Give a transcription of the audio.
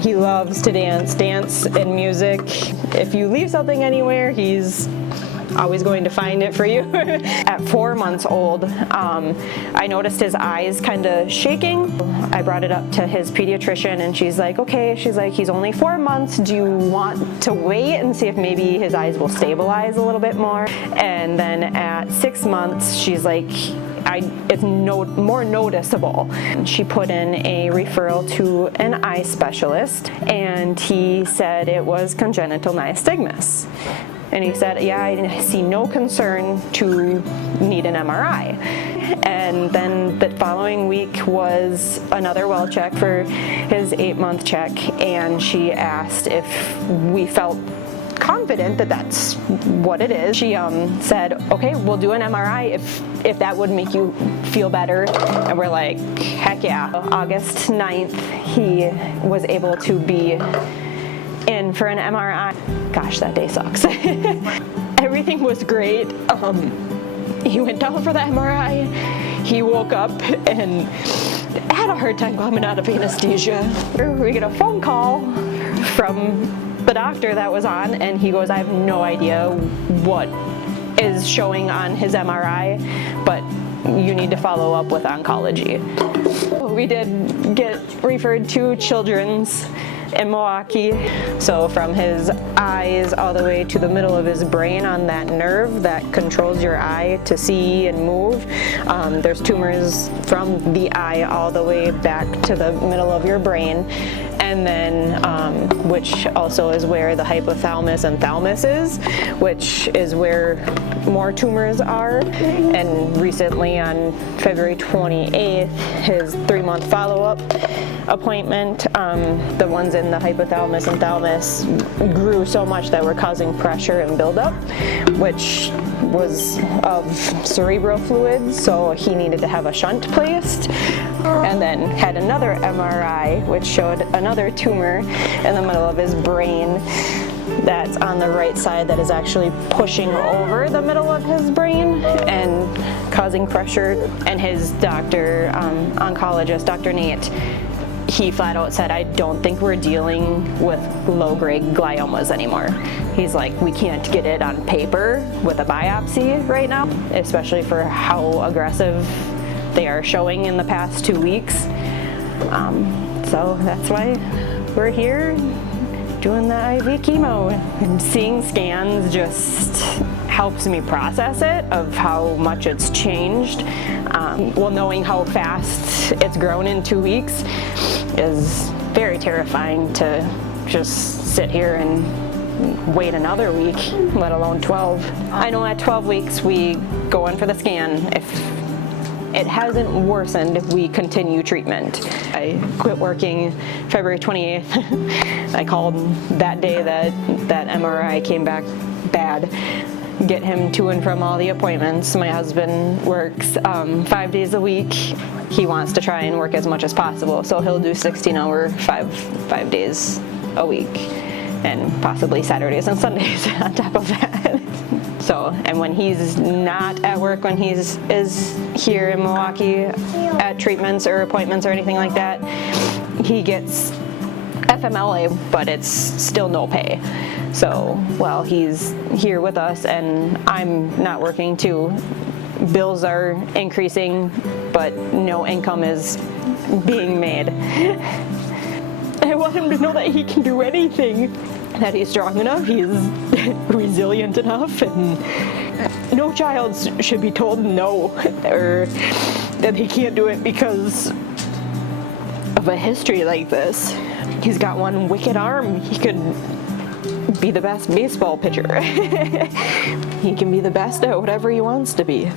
He loves to dance and music. If you leave something anywhere, he's always going to find it for you. At 4 months old, I noticed his eyes kind of shaking. I brought it up to his pediatrician and she's like, okay, she's like, he's only 4 months. Do you want to wait and see if maybe his eyes will stabilize a little bit more? And then at 6 months, she's like, it's more noticeable. She put in a referral to an eye specialist and he said it was congenital nystagmus. And he said, yeah, I see no concern to need an MRI. And then the following week was another well check for his 8-month check, and she asked if we felt confident that that's what it is. She said, okay, we'll do an MRI if that would make you feel better. And we're like, heck yeah. August 9th, he was able to be in for an MRI. Gosh, that day sucks. Everything was great. He went down for the MRI. He woke up and had a hard time coming out of anesthesia. We get a phone call from the doctor that was on, and he goes, I have no idea what is showing on his MRI, but you need to follow up with oncology. We did get referred to Children's in Milwaukee. So from his eyes all the way to the middle of his brain on that nerve that controls your eye to see and move, there's tumors from the eye all the way back to the middle of your brain. And then, which also is where the hypothalamus and thalamus is, which is where more tumors are. And recently on February 28th, his 3-month follow-up appointment, the ones in the hypothalamus and thalamus grew so much that were causing pressure and buildup, which was of cerebral fluid, so he needed to have a shunt placed. And then had another MRI, which showed another tumor in the middle of his brain that's on the right side that is actually pushing over the middle of his brain and causing pressure. And his doctor, oncologist, Dr. Nate, he flat out said, I don't think we're dealing with low-grade gliomas anymore. He's like, we can't get it on paper with a biopsy right now, especially for how aggressive they are showing in the past 2 weeks. So that's why we're here doing the IV chemo. And seeing scans just helps me process it, of how much it's changed. Well, knowing how fast it's grown in 2 weeks is very terrifying to just sit here and wait another week, let alone 12. I know at 12 weeks we go in for the scan. If it hasn't worsened, we continue treatment. I quit working February 28th. I called that day that MRI came back bad. Get him to and from all the appointments. My husband works 5 days a week. He wants to try and work as much as possible, so he'll do 16-hour, five days a week, and possibly Saturdays and Sundays on top of that. So, and when he's not at work, when is here in Milwaukee at treatments or appointments or anything like that, he gets FMLA, but it's still no pay. So while he's here with us and I'm not working too, bills are increasing, but no income is being made. I want him to know that he can do anything, that he's strong enough, he's resilient enough, and no child should be told no, or that he can't do it because of a history like this. He's got one wicked arm. He could be the best baseball pitcher. He can be the best at whatever he wants to be.